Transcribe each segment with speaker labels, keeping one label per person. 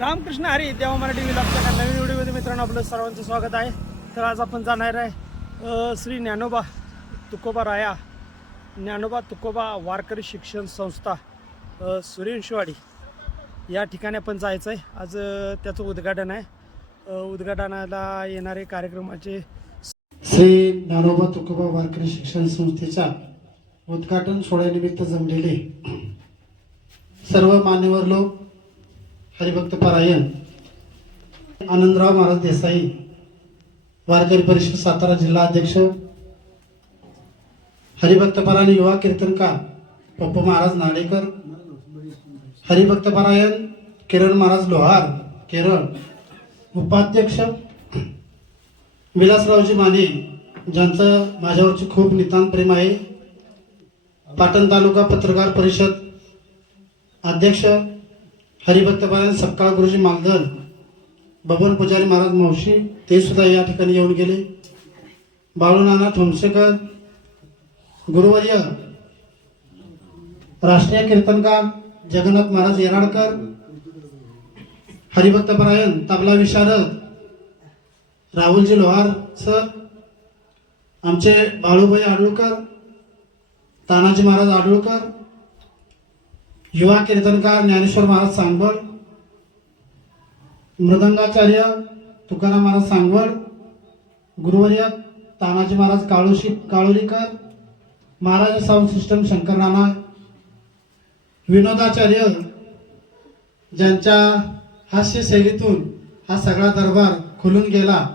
Speaker 1: रामकृष्ण हरी देवा मराठी विलासच्या नवीन व्हिडिओमध्ये मित्रांनो आपलं सर्वांचं स्वागत आहे. तर आज आपण जाणार आहे श्री ज्ञानोबा तुकोबा राया ज्ञानोबा तुकोबा वारकरी शिक्षण संस्था अ, सूर्यवंशवाडी या ठिकाणी आपण जायचं आहे. आज त्याचं उद्घाटन आहे. उद्घाटनाला येणारे कार्यक्रमाचे
Speaker 2: श्री ज्ञानोबा तुकोबा वारकरी शिक्षण संस्थेच्या उद्घाटन सोहळ्यानिमित्त जमलेले सर्व मान्यवर लोक हरिभक्त परायण आनंदराव महाराज देसाई वारकरी परिषद सातारा जिल्हा अध्यक्ष हरिभक्त परायण युवा कीर्तनकार पप्पू महाराज नाडेकर हरिभक्त परायण किरण महाराज लोहार केरळ उपाध्यक्ष विलासरावजी माने ज्यांचं माझ्यावरची खूप नितांत प्रेम आहे. पाटण तालुका पत्रकार परिषद अध्यक्ष हरिभक्तपारायण सपकाळ गुरुजी मालधन बबन पुजारी महाराज मावशी ते सुद्धा या ठिकाणी येऊन गेले. बाळूनाना ठोंबसेकर गुरुवर्य राष्ट्रीय कीर्तनकार जगन्नाथ महाराज येराडकर हरिभक्तपरायण तबला विशारद राहुलजी लोहार सर आमचे बाळूभाई आडुळकर तानाजी महाराज आडुळकर युवा कीर्तनकार ज्ञानेश्वर महाराज सांगवड मृदंगाचार्य तुकाराम महाराज सांगवड गुरुवर्य तानाजी महाराज काळुशी काळुलीकर महाराज साऊंड सिस्टम शंकर राणा विनोदाचार्य ज्यांच्या हास्यशैलीतून हा सगळा दरबार खुलून गेला.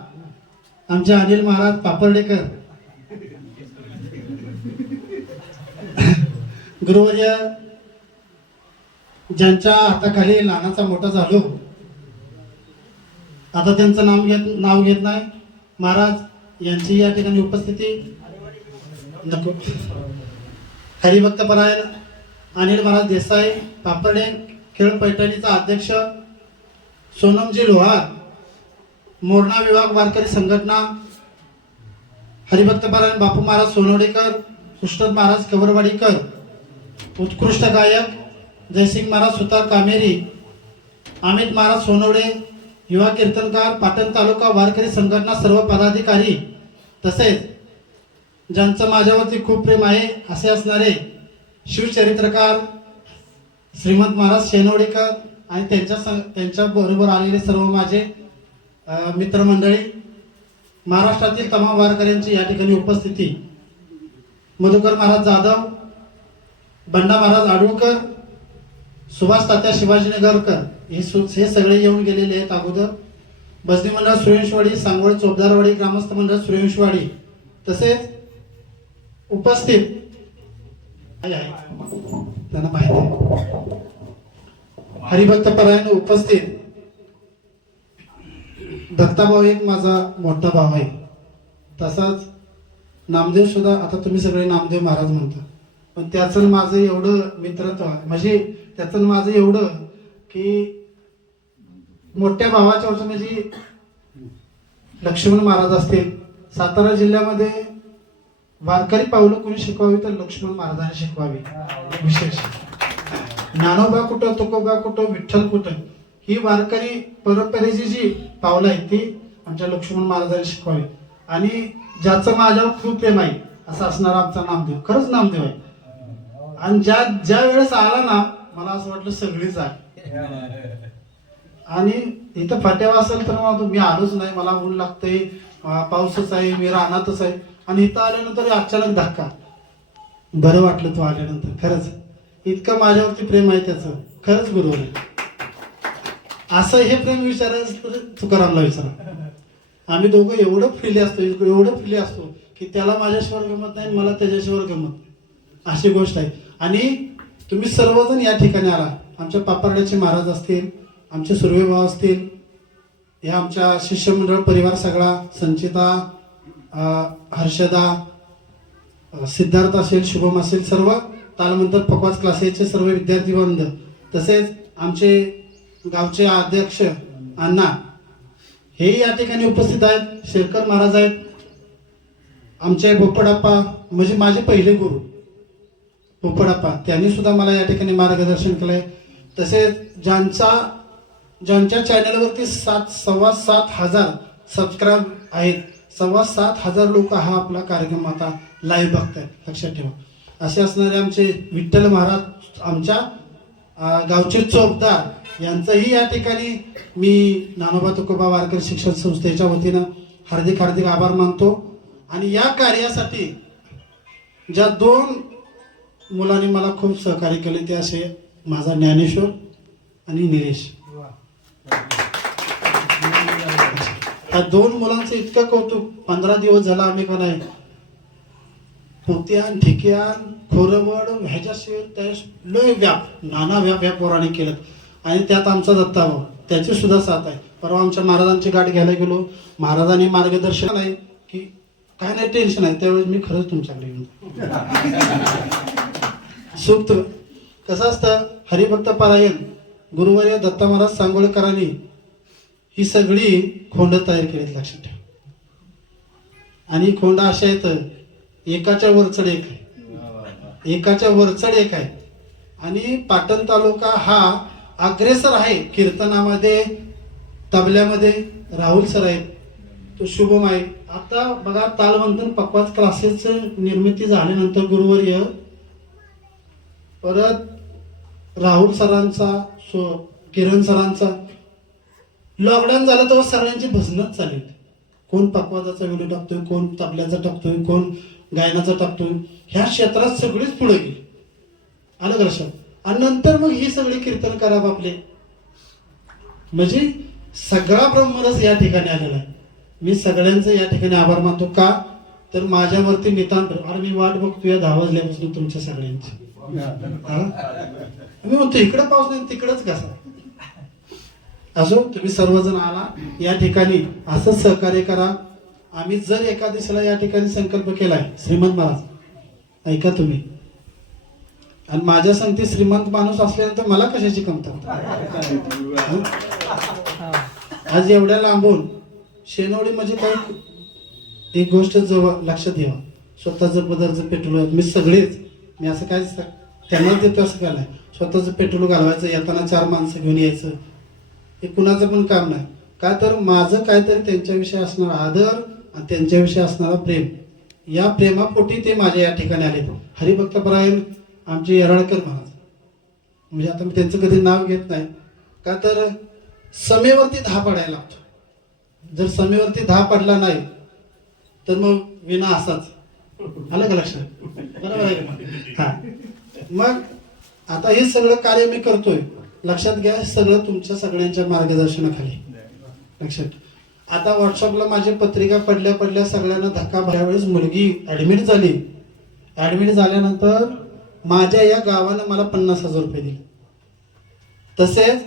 Speaker 2: आमचे अनिल महाराज पापर्डेकर. गुरुवर्य ज्यांच्या हाताखाली लहानाचा मोठा झालो. आता त्यांचं नाव घेत नाव घेत नाही. महाराज यांची या ठिकाणी उपस्थिती नको. हरिभक्तपरायण अनिल महाराज देसाई पापर्डे खेळ पैठणीचा अध्यक्ष सोनमजी लोहार मोरणा विभाग वारकरी संघटना हरिभक्तपरायण बापू महाराज सोनवडेकर कृष्ण महाराज कवरवाडीकर उत्कृष्ट गायक जयसिंग महाराज सुतार कामेरी अमित महाराज सोनवडे युवा कीर्तनकार पाटण तालुका वारकरी संघटना सर्व पदाधिकारी तसेच ज्यांचं माझ्यावरती खूप प्रेम आहे असे असणारे शिवचरित्रकार श्रीमंत महाराज शेनवडेकर आणि त्यांच्या सं- त्यांच्या बरोबर आलेले सर्व माझे मित्रमंडळी महाराष्ट्रातील तमाम वारकऱ्यांची या ठिकाणी उपस्थिती. मधुकर महाराज जाधव बंडा महाराज आडुळकर सुभाष तात्या शिवाजीनगरकर हे सु हे सगळे येऊन गेलेले आहेत अगोदर. बसनी मंडळ सुरेशवाडी सांगवड चोपदारवाडी ग्रामस्थ मंडळ सुरेशवाडी. तसेच उपस्थित त्यांना माहिती हरिभक्त परायण उपस्थित दत्ताभाऊ एक माझा मोठा भाव आहे. तसाच नामदेव सुद्धा आता तुम्ही सगळे नामदेव महाराज म्हणता. पण त्याचं माझं एवढं मित्रत्व आहे. म्हणजे त्याचं माझं एवढं की मोठ्या भावाच्या वर्ष म्हणजे लक्ष्मण महाराज असतील सातारा जिल्ह्यामध्ये वारकरी पावलं कोणी शिकवावी तर लक्ष्मण महाराजांनी शिकवावी. विशेष. ज्ञानोबा कुठं तुकोबा कुठं विठ्ठल कुठं ही वारकरी परंपरेची जी पावलं आहेत ती आमच्या लक्ष्मण महाराजांनी शिकवावी. आणि ज्याचं माझ्यावर खूप प्रेम आहे असं असणारा आमचा नामदेव. खरंच नामदेव आहे. आणि ज्या ज्या वेळेस आला ना मला असं वाटलं सगळीच आहे. आणि इथं फाट्यावर असेल तर मी आलोच नाही. मला ऊन लागतंय पाऊसच आहे मी रानातच आहे. आणि इथं आल्यानंतर अचानक धक्का. बरं वाटलं तू आल्यानंतर खरंच. इतकं माझ्यावरती प्रेम आहे त्याचं. खरंच बरोबर आहे. असं हे प्रेम विचारायचं तर तुकारामला विचारा. आम्ही दोघं एवढं फ्रिली असतो एवढं फ्रिली असतो की त्याला माझ्याशिवाय गमत नाही मला त्याच्याशिवाय गमत नाही. अशी गोष्ट आहे. आणि तुम्ही सर्वजण या ठिकाणी आला. आमच्या पापरड्याचे महाराज असतील आमचे सुर्वेभाव असतील या आमच्या शिष्यमंडळ परिवार सगळा संचिता हर्षदा सिद्धार्थ असेल शुभम असेल सर्व तालमंतर पकवाज क्लासेसचे सर्व विद्यार्थी वृंद तसेच आमचे गावचे अध्यक्ष अण्णा हे या ठिकाणी उपस्थित आहेत. शेरकर महाराज आहेत. आमचे बोपडाप्पा म्हणजे माझे पहिले गुरु. पोपडाप्पा त्यांनी सुद्धा मला या ठिकाणी मार्गदर्शन केलंय. तसेच ज्यांचा ज्यांच्या चॅनलवरती सात सव्वा सात हजार सबस्क्राईब आहेत सव्वा सात हजार लोक हा आपला कार्यक्रम आता लाईव्ह बघतायत. लक्षात ठेवा. असे असणारे आमचे विठ्ठल महाराज आमच्या गावचे चोपदार यांचंही या ठिकाणी मी नानोबा तुकोबा वारकर शिक्षण संस्थेच्या वतीनं हार्दिक हार्दिक आभार मानतो. आणि या कार्यासाठी ज्या दोन मुलांनी मला खूप सहकार्य केले ते असे माझा ज्ञानेश्वर आणि निलेश. त्या दोन मुलांचं इतकं कौतुक पंधरा दिवस झाला आम्ही का नाही? पोत्यान ठिक्यान खोरवड ह्याच्याशिवाय त्या लय व्याप नाना व्याप या पोराने केलं. आणि त्यात आमचा दत्ता भाऊ त्याची सुद्धा साथ आहे. परवा आमच्या महाराजांची गाठ घ्यायला गेलो. महाराजांनी मार्गदर्शन आहे की काय नाही टेन्शन आहे त्यावेळेस मी खरंच तुमच्याकडे येऊन सूत्र. कसं असतं? हरिभक्त पारायण गुरुवर्य दत्ता महाराज सांगोळकरांनी ही सगळी खोंड तयार केली लक्षात ठेवा. आणि खोंड अशा आहेत एकाच्या वरचढ एक आहे. एकाच्या वरचढ एक आहे. आणि पाटण तालुका हा अग्रेसर आहे कीर्तनामध्ये तबल्यामध्ये. राहुल सर आहेत तो शुभम आहे. आता बघा तालवंतन पक्वाज क्लासेस निर्मिती झाल्यानंतर गुरुवर्य परत राहुल सरांचा सो किरण सरांचा. लॉकडाऊन झालं तेव्हा सगळ्यांची भजनच चालली कोण पकवाजाचा व्हिडिओ टाकतोय कोण तबल्याचा टाकतोय कोण गायनाचा टाकतोय ह्या क्षेत्रात सगळीच पुढे गेली. आलं का आणि नंतर मग ही सगळी कीर्तन करा आपले म्हणजे सगळा ब्रह्मरस या ठिकाणी आलेला आहे. मी सगळ्यांचं या ठिकाणी आभार मानतो. का? तर माझ्यावरती नितांत अरे मी वाट बघतोय दहा वाजल्यापासून तुमच्या सगळ्यांची. मी म्हणतो इकडं पाऊस नाही तिकडंच कसा असो तुम्ही सर्वजण आला या ठिकाणी असंच सहकार्य करा. आम्ही जर एका दिवसाला या ठिकाणी संकल्प केलाय श्रीमंत महाराज ऐका तुम्ही. आणि माझ्या संगती श्रीमंत माणूस असल्यानंतर मला कशाची कमतरता आज एवढ्या लांबून शेनवडी म्हणजे काही एक गोष्ट जवळ लक्षात ठेवा. स्वतःचं पदार्थ पेट्रोल मी सगळेच मी असं काय त्यांनाच देतो असं काय नाही स्वतःचं पेट्रोल घालवायचं येताना चार माणसं घेऊन यायचं. हे कुणाचं पण काम नाही. का तर माझं काहीतरी त्यांच्याविषयी असणारा आदर आणि त्यांच्याविषयी असणारा प्रेम. या प्रेमापोटी ते माझ्या या ठिकाणी आले हरिभक्त परायण आमचे येराळकर महाराज. म्हणजे आता मी त्यांचं कधी नाव घेत नाही. का तर समेवरती दहा पडायला लागतो. जर समेवरती दहा पडला नाही तर मग विना असाच. आलं का लक्षात? बरोबर आहे का? हा. मग आता हे सगळं कार्य मी करतोय. लक्षात घ्या सगळं तुमच्या सगळ्यांच्या मार्गदर्शनाखाली. लक्षात. आता व्हॉट्सअपला माझी पत्रिका पडल्या पडल्या सगळ्यांना धक्का भरल्यावेळेस मुलगी ऍडमिट झाली. ऍडमिट झाल्यानंतर माझ्या या गावानं मला पन्नास हजार रुपये दिले. तसेच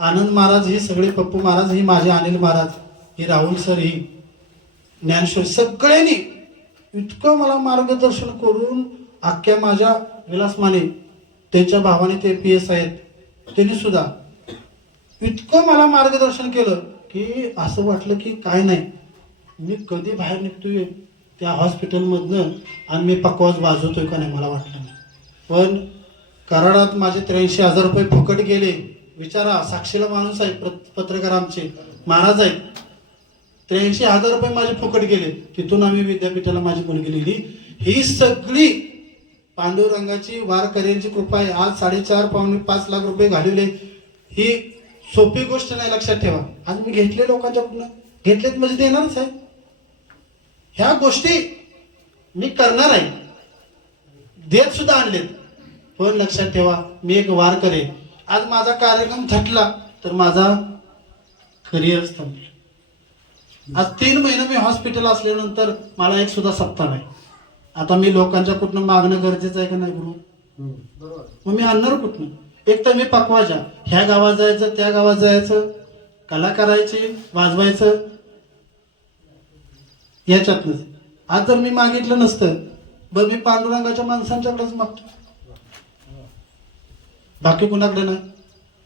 Speaker 2: आनंद महाराज ही सगळे पप्पू महाराज ही माझे अनिल महाराज ही राहुल सर ही ज्ञानेश्वर सगळ्यांनी इतकं मला मार्गदर्शन करून अख्ख्या माझ्या विलास माने त्यांच्या भावाने ते पी एस आहेत. त्यांनी सुद्धा इतकं मला मार्गदर्शन केलं की असं वाटलं की काय नाही. मी कधी बाहेर निघतोय त्या हॉस्पिटलमधनं आणि मी पकवाज वाजवतोय का नाही मला वाटलं नाही. पण कराडात माझे त्र्याऐंशी हजार रुपये फुकट गेले. विचारा साक्षीला माणूस आहे पत्रकार आमचे महाराज आहेत. त्र्याऐंशी हजार रुपये माझे फुकट गेले. तिथून आम्ही विद्यापीठाला माझी मुलगी लिहिली ही सगळी पांडुरंगाची वारकऱ्यांची कृपा आहे. आज साडेचार पावणे पाच लाख रुपये घालवले. ही सोपी गोष्ट नाही लक्षात ठेवा. आज मी घेतले लोकांच्याकडून. घेतलेत म्हणजे देणारच आहे ह्या गोष्टी मी करणार आहे. देत सुद्धा आणलेत. पण लक्षात ठेवा मी एक वार करे आज माझा कार्यक्रम थटला तर माझा करिअर थांबला आज तीन महिने मी हॉस्पिटल असल्यानंतर मला एक सुद्धा सत्ता नाही. आता मी लोकांच्या कुठनं मागणं गरजेचं आहे का नाही गुरु? मग मी आणणार कुठनं? एक तर मी पकवाजा ह्या गावात जायचं त्या गावात जायचं कला करायची वाजवायचं याच्यातनंच. आज जर मी मागितलं नसतं बरं मी पांडुरंगाच्या माणसांच्याकडेच मागतो बाकी कुणाकडे नाही.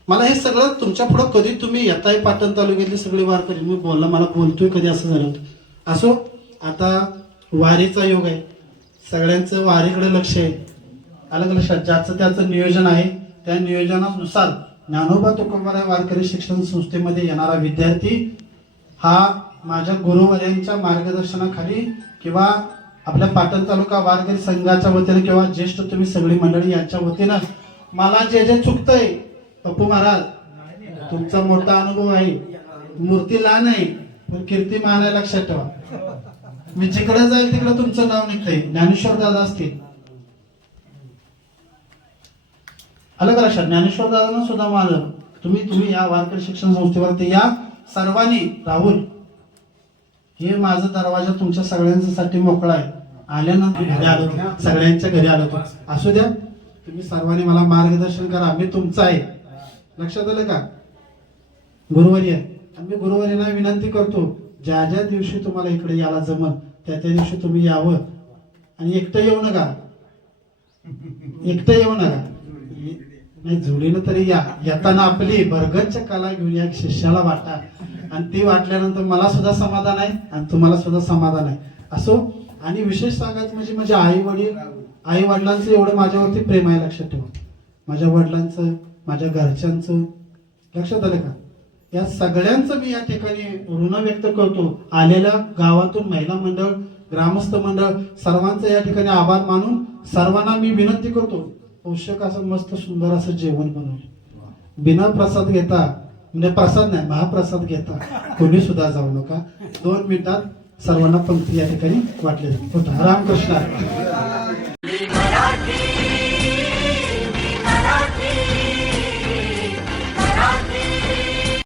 Speaker 2: मला हे सगळं तुमच्या पुढं कधी तुम्ही येताय पाटण तालुक्यातले सगळे वारकरी मी बोलला मला बोलतोय कधी असं झालं असो आता वारीचा योग आहे. सगळ्यांचं वारीकडे लक्ष आहे. अलग लक्षात ज्याचं त्याचं नियोजन आहे त्या नियोजनानुसार ज्ञानोबा तुकोबाराय वारकरी शिक्षण संस्थेमध्ये येणारा विद्यार्थी हा माझ्या गुरुवर्यांच्या मार्गदर्शनाखाली किंवा आपल्या पाटण तालुका वारकरी संघाच्या वतीनं किंवा ज्येष्ठ तुम्ही सगळी मंडळी यांच्या वतीनं मला जे जे चुकतंय पप्पू महाराज तुमचा मोठा अनुभव आहे. मूर्ती लहान आहे पण कीर्ती महाराज लक्षात ठेवा. मी जिकडे जाईल तिकडे तुमचं नाव निघतंय. ज्ञानेश्वर दादा असतील. आलं का लक्षात? ज्ञानेश्वर दादा सुद्धा माझं तुम्ही तुम्ही या वारकरी शिक्षण संस्थेवरती या. सर्वांनी राहुल हे माझं दरवाजा तुमच्या सगळ्यांसाठी मोकळा आहे. आल्यानंतर घरी आलो. सगळ्यांच्या घरी आलो. असू द्या. तुम्ही सर्वांनी मला मार्गदर्शन करा. मी तुमचा आहे. लक्षात आलं का? गुरुवारी आहे. मी गुरुवारीला विनंती करतो ज्या ज्या दिवशी तुम्हाला इकडे यायला जमल त्या त्या दिवशी तुम्ही यावं. आणि एकटं येऊ नका. एकटं येऊ नका. नाही जुळीनं तरी या. येताना आपली बर्गरच्या कला घेऊन या शिष्याला वाटा. आणि ती वाटल्यानंतर मला सुद्धा समाधान आहे आणि तुम्हाला सुद्धा समाधान आहे. असो आणि विशेष सांगायचं म्हणजे माझे आई वडील आई वडिलांचं एवढं माझ्यावरती प्रेम आहे लक्षात ठेवा. माझ्या वडिलांचं माझ्या घरच्यांचं. लक्षात आलं का? या सगळ्यांचं मी या ठिकाणी ऋण व्यक्त करतो. आलेल्या गावातून महिला मंडळ ग्रामस्थ मंडळ सर्वांचं या ठिकाणी आभार मानून सर्वांना मी विनंती करतो पोषक असं मस्त सुंदर असं जेवण बनवलं बिना प्रसाद घेता म्हणजे प्रसाद नाही महाप्रसाद घेता कोणी सुद्धा जाऊ नका. दोन मिनिटात सर्वांना पंक्ती या ठिकाणी वाटले. रामकृष्ण.